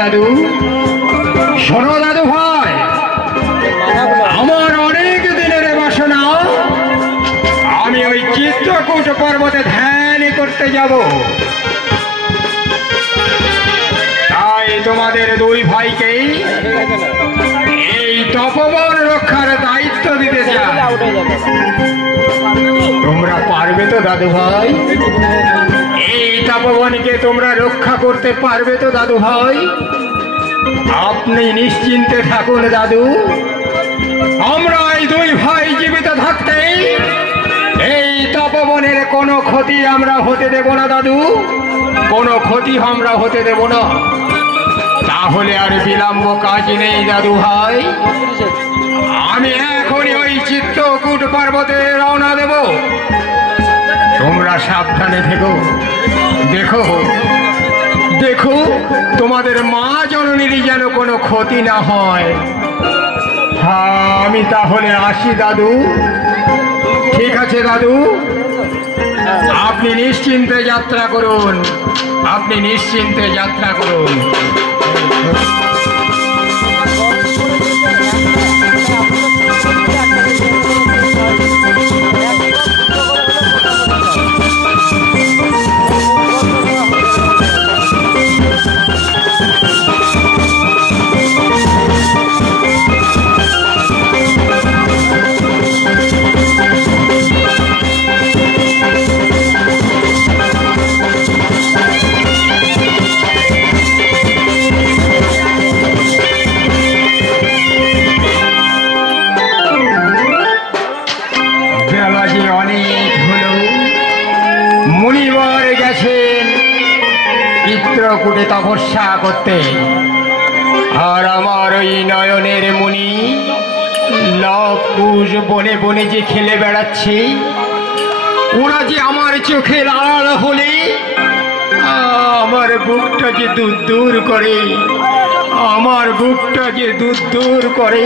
দাদু। শোনো দাদু ভাই, আমার অনেক দিনের বাসনা, আমি ওই চিত্রকূট পর্বতে ধ্যান করতে যাব। তাই তোমাদের দুই ভাইকেই এই তপবন রক্ষার দায়িত্ব দিতে চাই। তোমরা পারবে তো দাদু ভাই? এই তপবনকে তোমরা রক্ষা করতে পারবে তো দাদু ভাই? আপনি নিশ্চিন্তে থাকুন দাদু, আমরা এই দুই ভাই জীবিত থাকতে এই তপবনের কোনো ক্ষতি আমরা হতে দেব না দাদু, কোনো ক্ষতি আমরা হতে দেব না। তাহলে আর বিলম্ব কাজ নেই দাদু ভাই, আমি এখনই ওই চিত্রকূট পর্বতে রওনা দেব। তোমরা সাবধানে থেকো। দেখো দেখো তোমাদের মা জননীর যেন কোনো ক্ষতি না হয়। হ্যাঁ, আমি তাহলে আসি দাদু। ঠিক আছে দাদু, আপনি নিশ্চিন্তে যাত্রা করুন, আপনি নিশ্চিন্তে যাত্রা করুন। চিত্রকূটে তপস্যা করতে, আর আমার ওই নয়নের মুনি লব কুশ বনে বনে যে খেলে বেড়াচ্ছে, ওরা যে আমার চোখে লাল হলে আমার বুকটা যে দূর দূর করে, আমার বুকটা যে দূর দূর করে।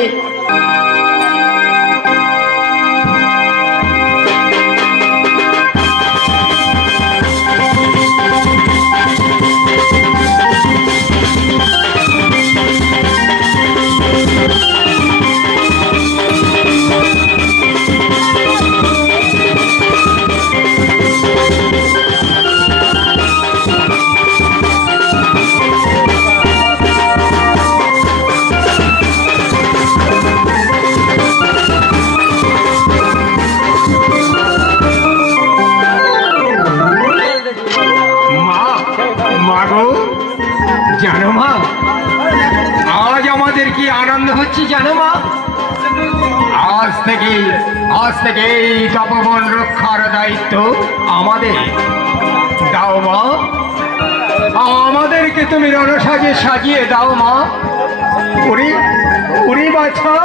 জানো মা, আজ আমাদের কি আনন্দ হচ্ছে জানো মা? আজ থেকে এই তপবন রক্ষার দায়িত্ব আমাদের। দাও মা, আমাদেরকে তুমি রণসাজে সাজিয়ে দাও মা। উড়ি বাছা,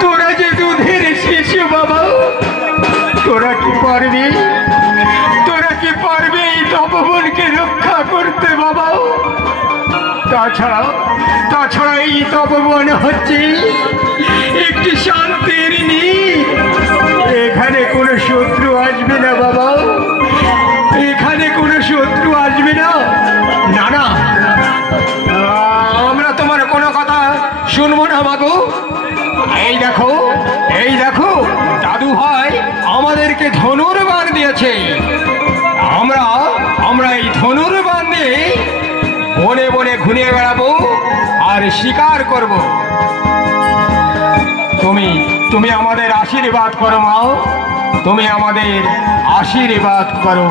তোরা যে দুধের শিশু বাবা, তোরা কি পারবি, তোরা কি পারবি এই তপবনকে রক্ষা করতে বাবা? তাছাড়া এই তপবন হচ্ছে একটি শান্তির নীড়। এখানে কোনো শত্রু আসবে না বাবা, এখানে কোনো শত্রু আসবে না। না না, আমরা তোমার কোনো কথা শুনবো না মাগো। এই দেখো দাদু ভাই আমাদেরকে ধনুর বাণ দিয়েছে। আমরা এই ধনুর বাণ দিয়ে বনে বনে ঘুরে বেড়াবো আর শিকার করব। তুমি আমাদের আশীর্বাদ করো মা, তুমি আমাদের আশীর্বাদ করো।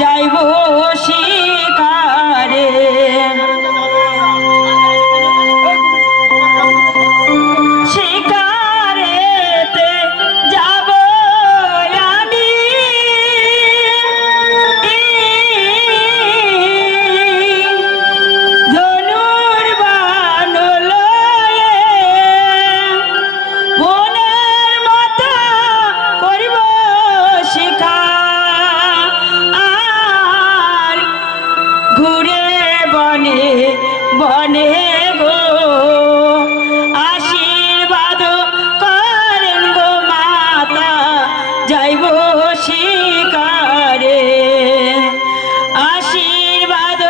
যাইব শিকার। বনে গো আশীর্বাদ করেন গো মাতা যাইব শিকারে আশীর্বাদ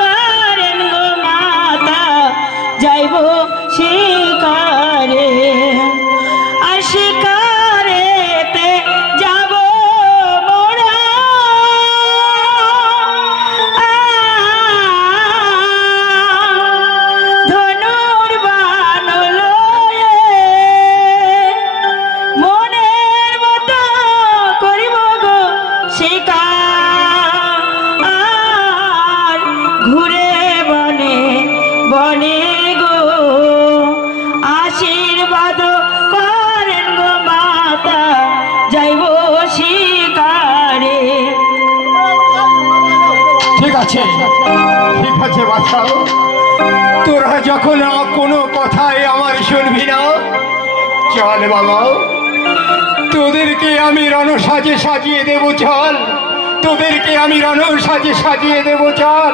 করেন গো মাতা যাইব শিকারে আর শিকারেতে যাব মোরা ধনুর বাণ লয়ে মনের মতো করিব গো শিকার ঘুরে বনে বনে গো আশীর্বাদ করেন গো মাতা যাইব শিকারে। ঠিক আছে বাছা, তোরা যখন কোনো কথাই আমার শুনবি না, চল বাবা, তোদেরকে আমি রণসাজে সাজিয়ে দেবো। চল, তোদেরকে আমি রণসাজে সাজিয়ে দেবো। চল।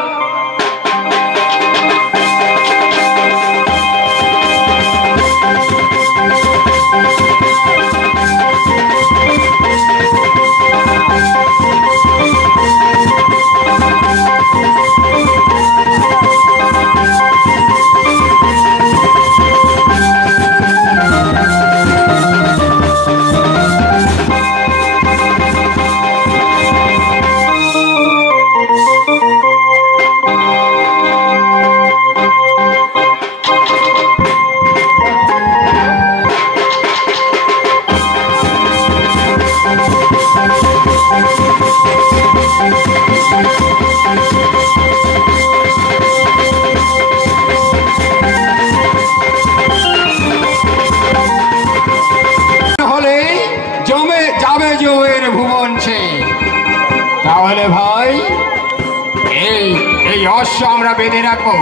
তাহলে ভাই এই অশ্ব আমরা বেঁধে রাখবো,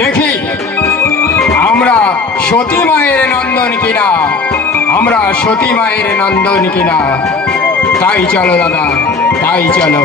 দেখি আমরা সতী মায়ের নন্দন কিনা, আমরা সতী মায়ের নন্দন কিনা। তাই চলো দাদা, তাই চলো।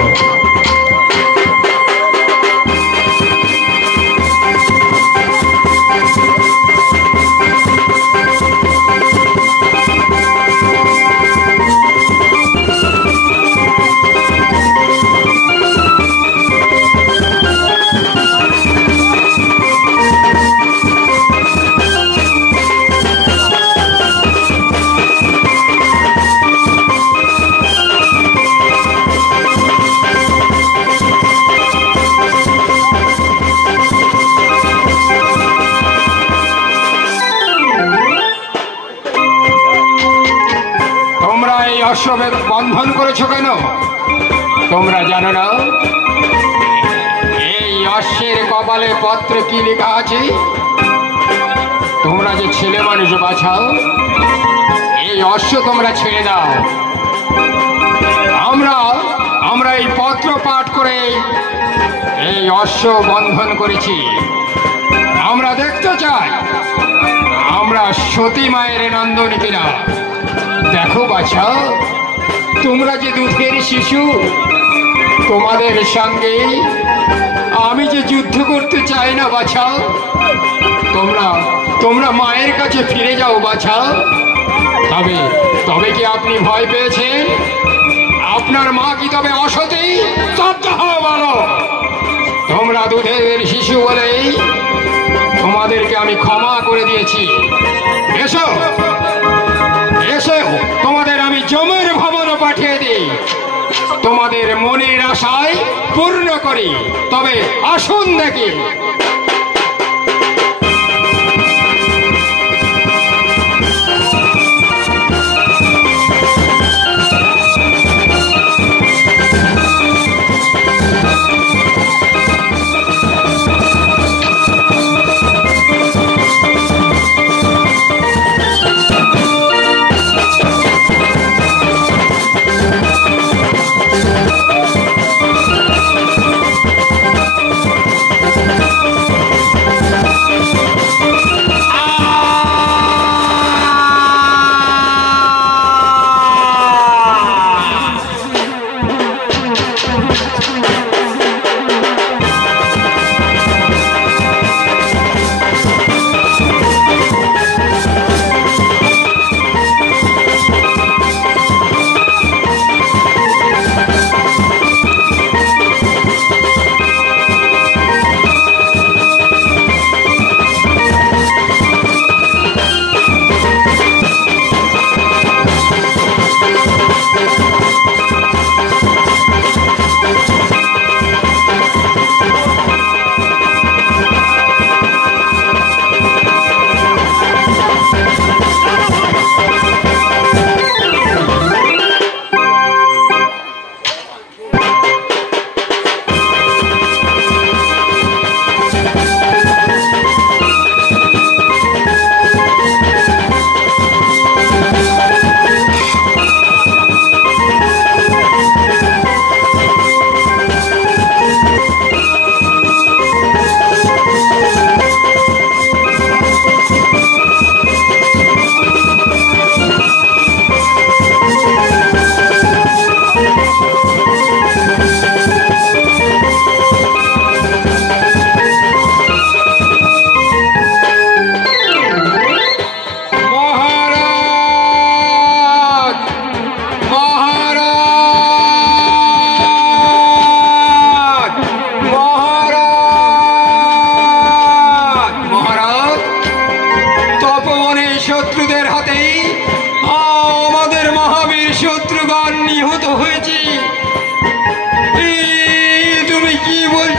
অশ্ববেদ বন্ধন করেছো কেন তোমরা জানো না? এই অশ্বের কপালে পত্রে কি লেখা আছে? তোমরা যে ছেলে মানুষ বাছাও, এই অশ্ব তোমরা ছেড়ে দাও। আমরা এই পত্র পাঠ করে এই অশ্ব বন্ধন করেছি। আমরা দেখতে চাই আমরা সতী মায়ের নন্দন কিনা। দেখো বাছা, তোমরা যে দুধের শিশু, তোমাদের সঙ্গে আমি যে যুদ্ধ করতে চাই না বাছা। তোমরা মায়ের কাছে ফিরে যাও বাছা। তবে কি আপনি ভয় পেয়েছেন? আপনার মা কি তবে অসতী? স্তব্ধ হও বলো। তোমরা দুধের শিশু বলেই তোমাদেরকে আমি ক্ষমা করে দিয়েছি। এসো এসো, তোমাদের আমি যমের ভবন পাঠিয়ে দিই, তোমাদের মনের আশায় পূর্ণ করি। তবে আসুন দেখি।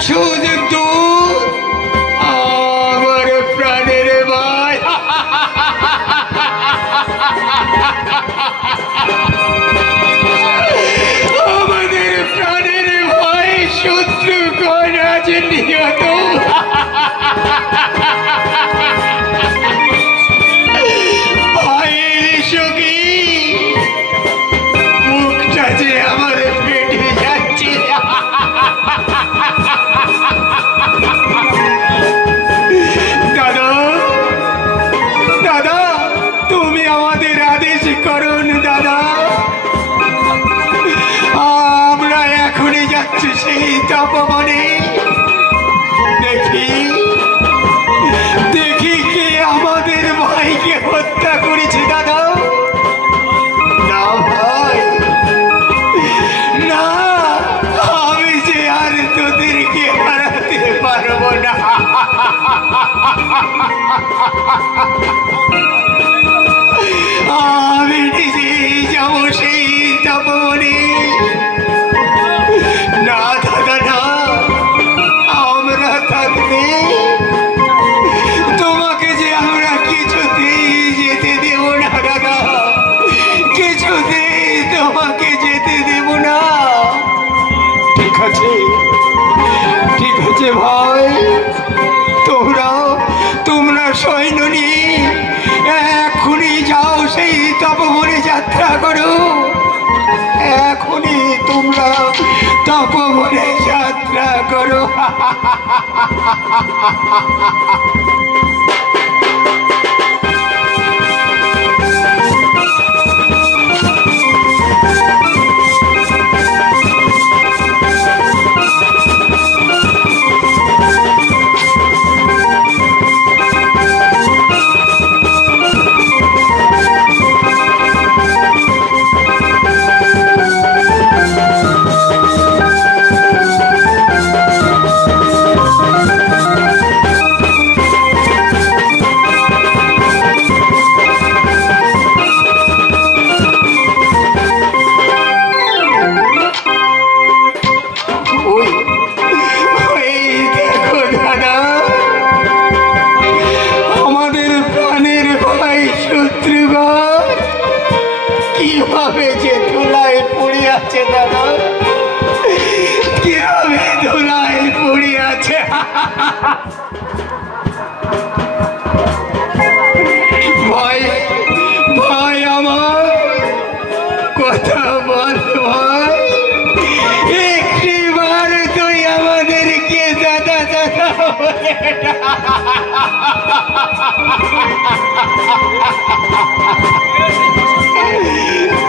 100 যুগ দূর আমার প্রাণের ভাই আমাদের প্রাণের ভাই শত্রু কোন আছে নিহত ভাইয়ের সঙ্গী মুখটা যে আমার পেটে যাচ্ছে দাদা দাদা তুমি আমাদের আদেশ করুন দাদা আমরা এখনই যাচ্ছি সেই তপবনে দেখি দেখি কে আমাদের ভাইকে হত্যা করেছে দাদা না ভাই না আমি যে আর তোদেরকে হারাতে পারবো না আমি নিজেই যাবো সেই তপবনে না দাদা না আমরা থাকতে তোমাকে যে আমরা কিছুতেই যেতে দেব না দাদা কিছুতেই তোমাকে যেতে দেব না ঠিক আছে ভাই তোমরা সৈন্য নিয়ে এখনই যাও সেই তপবনে যাত্রা করো এখনই তোমরা তপবনে যাত্রা করো কিভাবে যে ধুলায় পড়ে আছে দাদা কিভাবে ধুলায় পড়ে আছে ভাই ভাই আমার কথা বল ভাই একটিবার তুই আমাদেরকে দাদা দাদা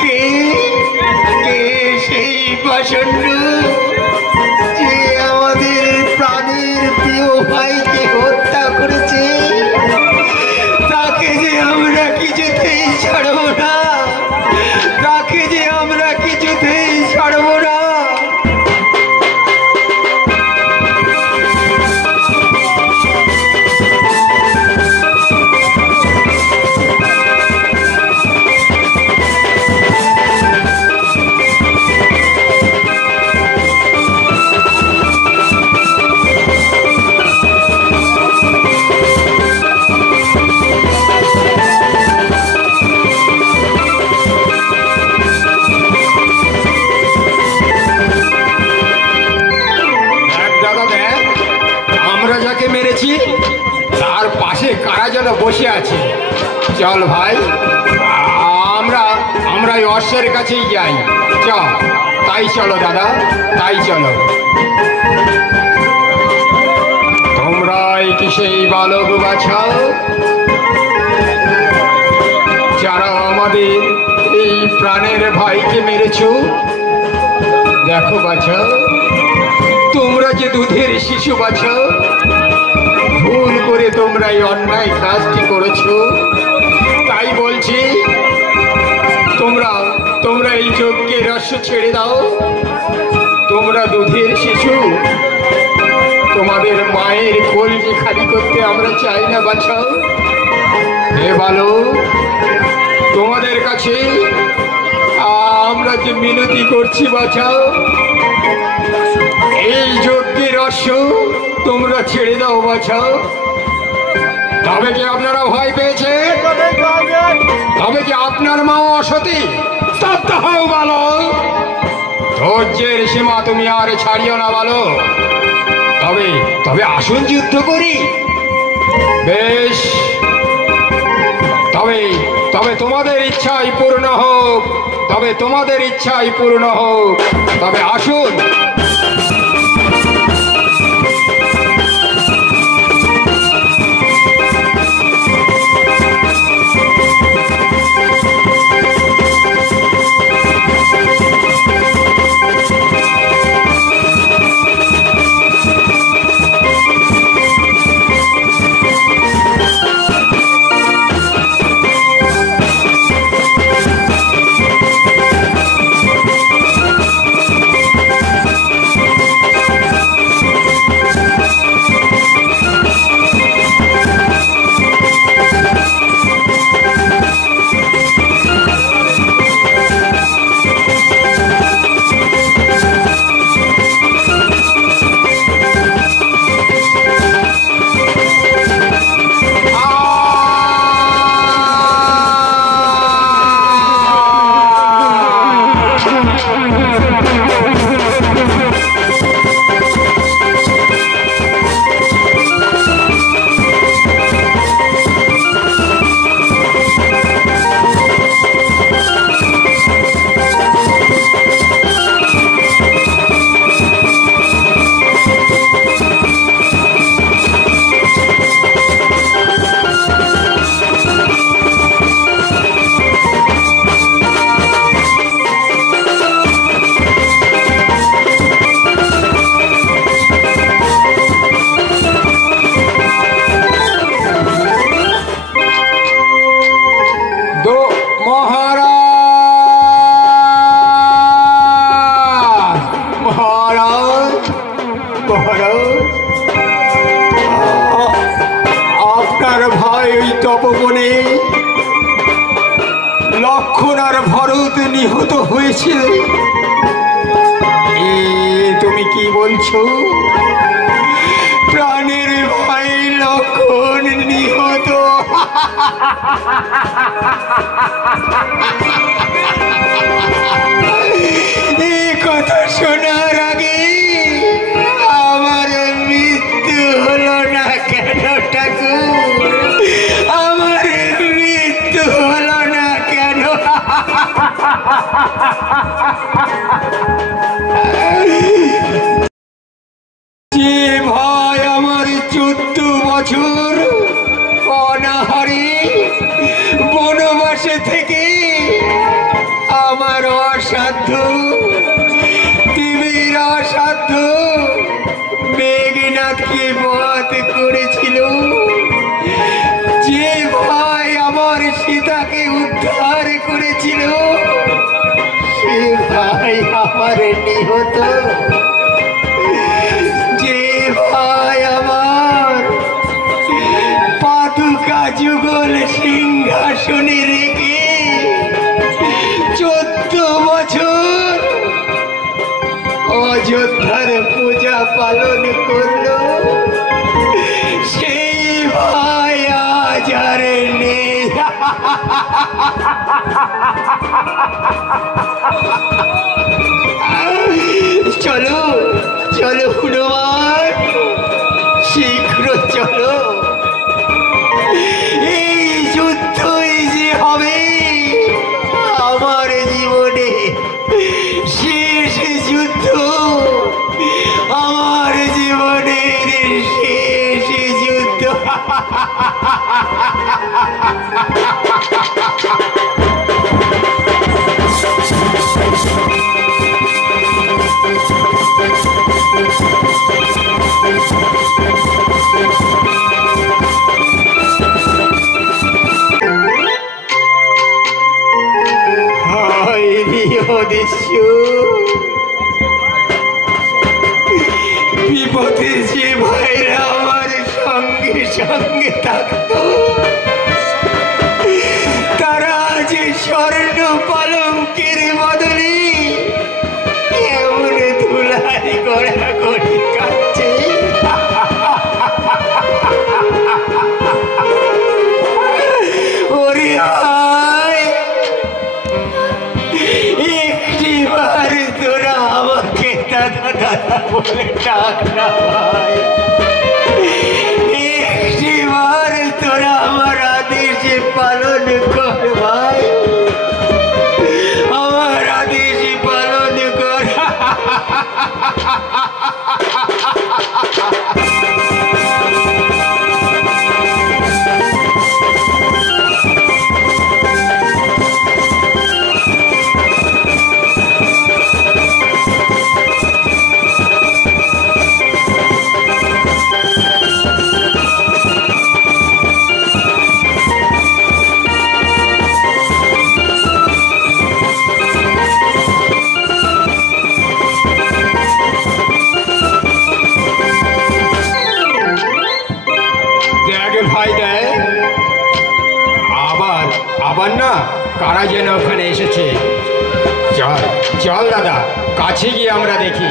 কে সেই প্রচন্ড যে আমাদের প্রাণের প্রিয় ভাইকে হত্যা করেছে তাকে যে আমরা কিছুতেই ছাড়বো না তাকে যে আমরা কিছুতেই ছাড়বো না মেরেছি তার পাশে কারা যেন বসে আছে চল ভাই আমরা ওই অশ্বের কাছেই যাই চল তাই চলো দাদা তাই চলো তোমরাই কি সেই বালক বাছা যারা আমাদের এই প্রাণের ভাইকে মেরেছো দেখো বাছা তোমরা যে দুধের শিশু বাছা ভুল করে তোমরা এই অন্যায় কাজটি করেছো তাই বলছি তোমরা এই যজ্ঞের রস ছেড়ে দাও তোমরা দুধের শিশু তোমাদের মায়ের কলজি খালি করতে আমরা চাই না বাছাও হে ভালো তোমাদের কাছে আমরা যে মিনতি করছি বাছাও এই যজ্ঞের অশ্ব তোমরা ছেড়ে দাও বাছা। তবে কি আপনারা ভয় পেয়েছে? তবে কি আপনার মা অসতী? স্তব্ধ হও বালক, ধৈর্যের সীমা তুমি আর ছাড়িও না বালক। তবে তবে আসুন যুদ্ধ করি। বেশ, তবে তবে তোমাদের ইচ্ছাই পূর্ণ হোক, তবে তোমাদের ইচ্ছাই পূর্ণ হোক। তবে আসুন। আপনার ভাই ওই তপবনে লক্ষণ আর ভরত নিহত হয়েছে। তুমি কি বলছো? প্রাণের ভাই লক্ষণ নিহত? এই কথা শোনার আগে আমার মৃত্যু হলো না কেন ঠাকুর? আমার মৃত্যু হলো না কেন? যে ভাই আমার 14 বছর অনাহারে বনবাসে থেকে আমার অসাধ্য দেবীর অসাধ্য মেঘনাথকে বধ করেছিল, যে ভাই আমার সীতাকে উদ্ধার করেছিল, সে ভাই আমার নিহত। যে ভাই আমার পাদুকা যুগল সিংহাসনে রেখে 14 বছর অযোধ্যার পূজা পালন করলো, সেই ভাই আজ আর নেই। চলো চলো হনুমান, শীঘ্র চলো। এই যুদ্ধই যে হবে আমার জীবনে শেষ যুদ্ধ, আমার জীবনের শেষ যুদ্ধ। বিপদে যে ভাইরা আমার সঙ্গে সঙ্গে থাকতো, তারা যে স্বর্ণ পালঙ্কের বদলে এমন ধুলাই গড়াগড়ি কাটছে। বলে ডাক না ভাই। একটিবার তোরা আমার আদেশ পালন কর ভাই, আমার আদেশ পালন কর। আবার না কারা যেন ওখানে এসেছে। চল চল দাদা, কাছে গিয়ে আমরা দেখি।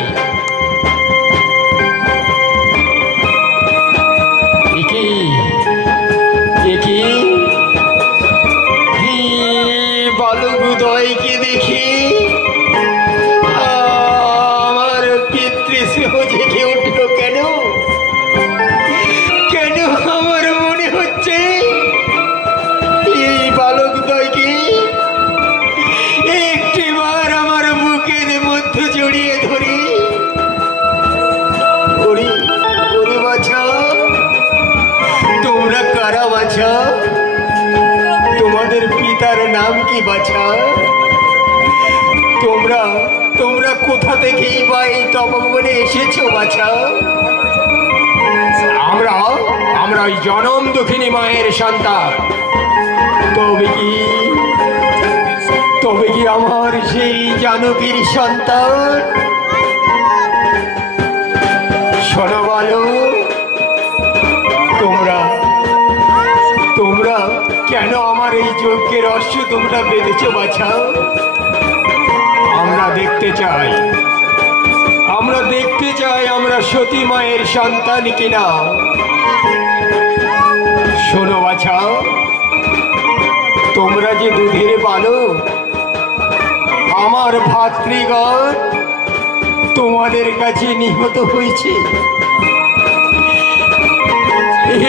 বালক উদয়কে দেখি আমার পিতৃস্নেহ জেগে উঠল কেন? কেন আমার মনে হচ্ছে এই বালক দয়কে একটিবার আমার বুকের মধ্যে জড়িয়ে ধরি। ওরে ওরে বাছা, তোমরা কারা বাছা? তোমাদের পিতার নাম কি বাছা? তোমরা তোমরা কোথা থেকেই বা এই তপবনে এসেছো বাছা? আমরা ওই জনম দুঃখিনী মায়ের সন্তান। তবে কি আমার সেই জানকীর সন্তান? শোনো বলো, তোমরা কেন আমার এই যজ্ঞের অশ্ব তোমরা বেঁধেছো বাছা? আমরা দেখতে চাই আমরা সতী মায়ের সন্তান কিনা। শোনো বাছা, তোমরা যে দুধের বালক, আমার ভাতৃগণ তোমাদের কাছে নিহত হয়েছে।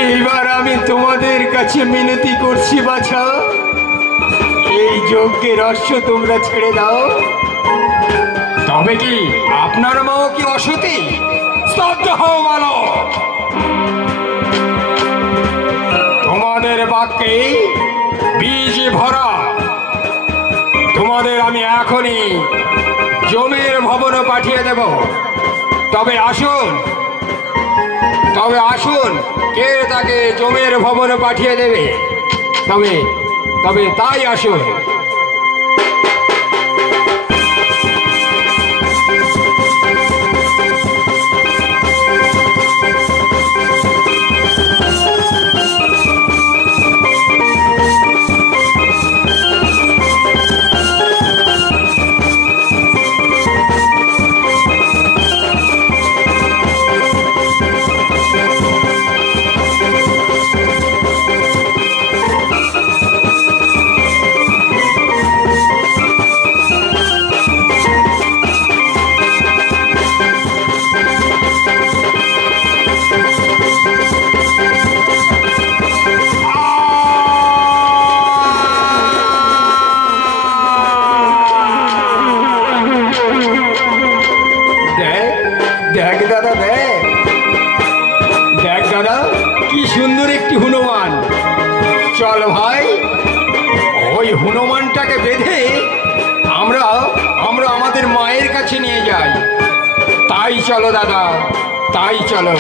এইবার আমি তোমাদের কাছে মিনতি করছি বাছা, এই যজ্ঞের অশ্ব তোমরা ছেড়ে দাও। তবে কি আপনার মাও কি অসতী? স্তব্ধ হও বলো। তোমাদের বাক্যে বীজ ভরা। তোমাদের আমি এখনই জমির ভবনে পাঠিয়ে দেব। তবে আসুন কে তাকে জমির ভবনে পাঠিয়ে দেবে? তবে তাই আসুন। দেখ দাদা, কি সুন্দর একটি হনুমান। চল ভাই, ওই হনুমানটাকে বেঁধে আমরা আমাদের মায়ের কাছে নিয়ে যাই। তাই চলো দাদা, তাই চলো।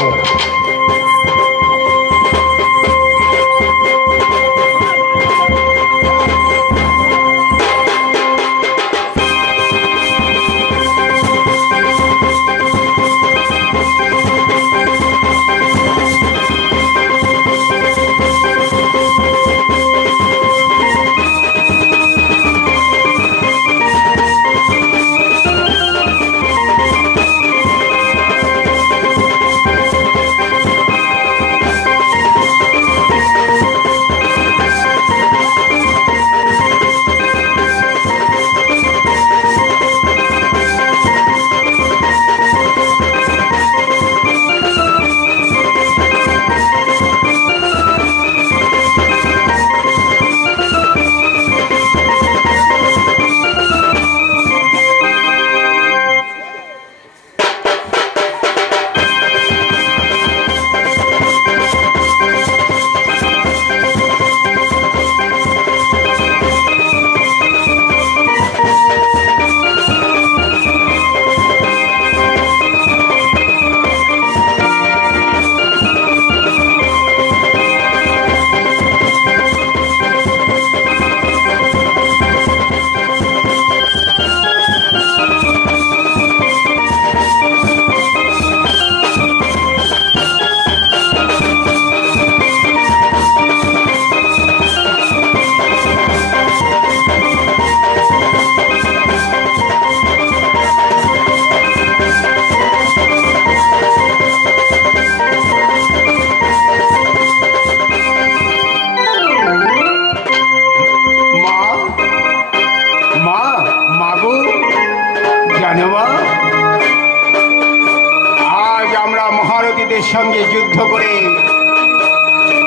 রাক্ষসদের সঙ্গে যুদ্ধ করে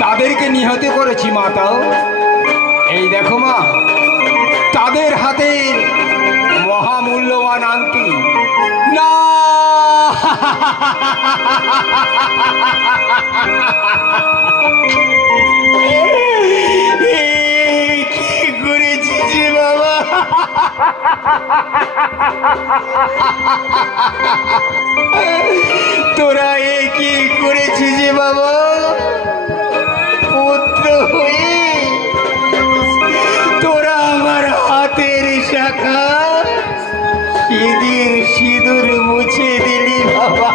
তাদেরকে নিহত করেছি মাতা। এই দেখো মা, তাদের হাতে মহামূল্যবান আংটি। না, কি করেছিস বাবা? তোরা এ কি করেছিস বাবা? পুত্র হয়ে তোরা আমার হাতের শাখা সিঁদুর মুছে দিলি বাবা।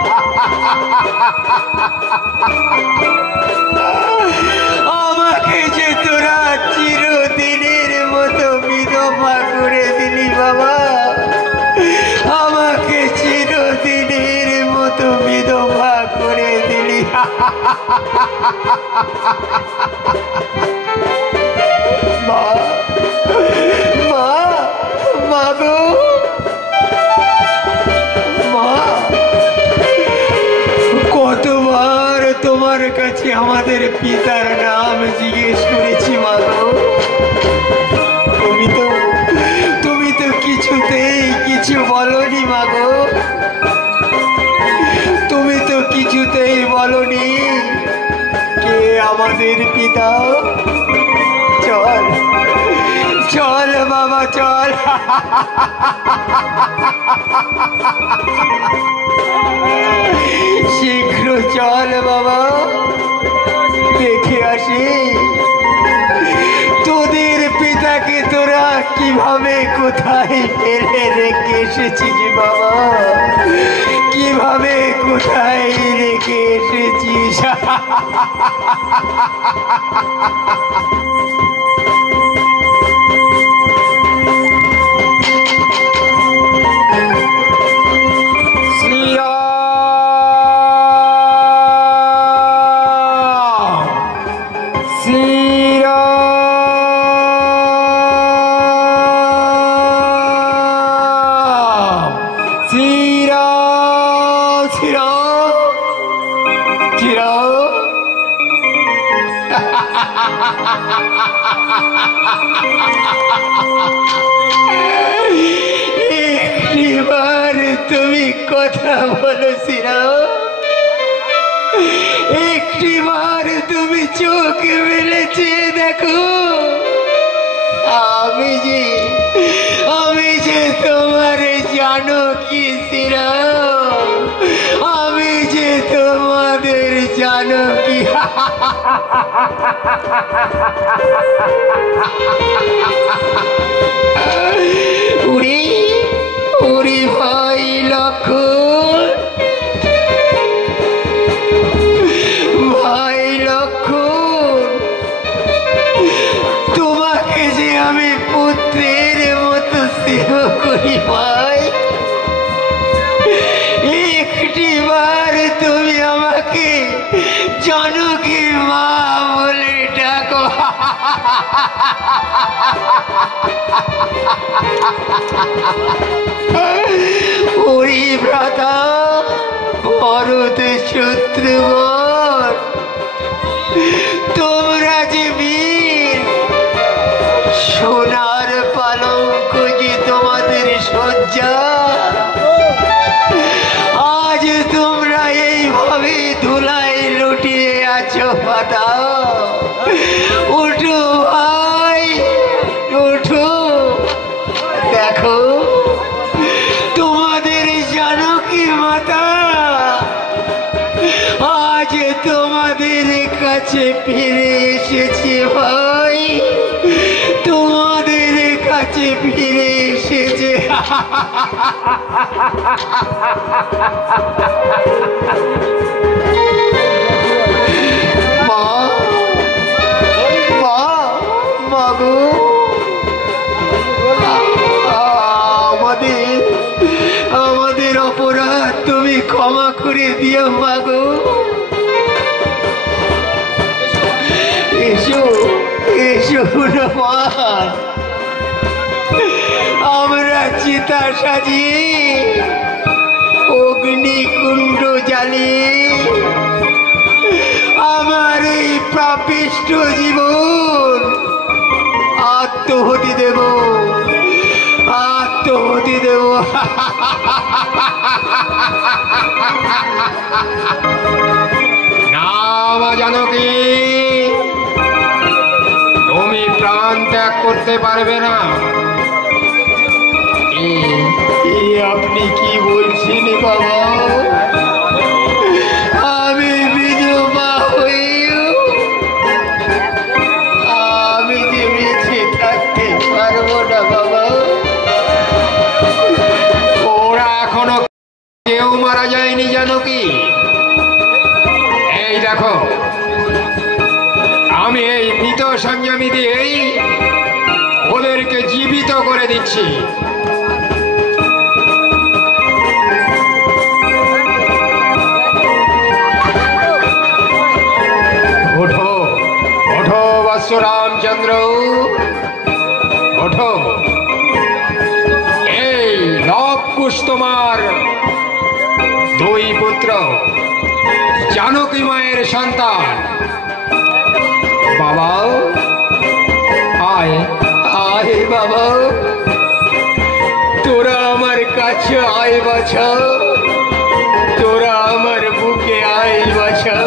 আমাকে যে তোরা চিরদিনের মতো বিধবা করে দিলি বাবা। আমাকে চিরদিনের মতো বিধবা করে দিলি। মা, মা, মা গো, মা, কতবার তোমার কাছে আমাদের পিতার নাম জিজ্ঞেস করেছি মা গো। তুমি তো কিছুতেই কিছু বলনি মা গো। তুমি তো কিছুতেই বলনি কে আমাদের পিতা। চল চল বাবা, চল। শীঘ্র চল বাবা, দেখে আসি তোদের পিতাকে তোরা কিভাবে কোথায় ফেলে রেখে এসেছিস বাবা। কিভাবে কোথায় রেখে এসেছিস। একটিবার তুমি কথা বলো শ্রীরাম। একটিবার তুমি চোখ মেলে চেয়ে দেখো। আমি যে তোমার জানকী শ্রীরাম। আমি যে তোমাদের জানকী। উড়ি ভাই লক্ষণ, ভাই লক্ষণ, তোমাকে যে আমি পুত্রের মতো স্নেহ করি ভাই। একটিবার তুমি আমাকে জানকী মা বলে ডাকো। পরিভ্রাতা ভরত শত্রুঘ্ন, তোমরা যে বীর, সোনার পালঙ্ক যে তোমাদের শয্যা, আজ তোমরা এইভাবে ধুলায় লুটিয়ে আছো পাতা। উঠো ভাই, উঠো, দেখো তোমাদের জানকী মাতা আজ তোমাদের কাছে ফিরে এসেছে ভাই। তোমাদের কাছে ফিরে এসেছে। মা, মা, মা গো, আমাদের অপরাধ তুমি ক্ষমা করে দিও মা গো। এসো, এসো হনুমান, আমরা চিতা সাজিয়ে অগ্নিকুণ্ড জ্বালিয়ে প্রাপিষ্ট জীবন আত্মহতি দেব, আত্মহতি দেব। না মা জানকী, তুমি প্রাণ ত্যাগ করতে পারবে না। আপনি কি বলছেন বাবা? আমি বিধবা হয়েও আমি যে বেঁচে থাকতে পারবো না বাবা। ওরা এখনো কেউ মারা যায়নি জানকী। এই দেখো, আমি এই মৃত সংযমী দিয়েই ওদেরকে জীবিত করে দিচ্ছি। ওঠো ওঠো বৎস রামচন্দ্র, ওঠো। এই লব কুশ তোমার দুই পুত্র, জানকী মায়ের সন্তান। বাবা আয়, আয় বাবা, তোরা আমার কাছে আয় বাছা, তোরা আমার বুকে আয় বাছা।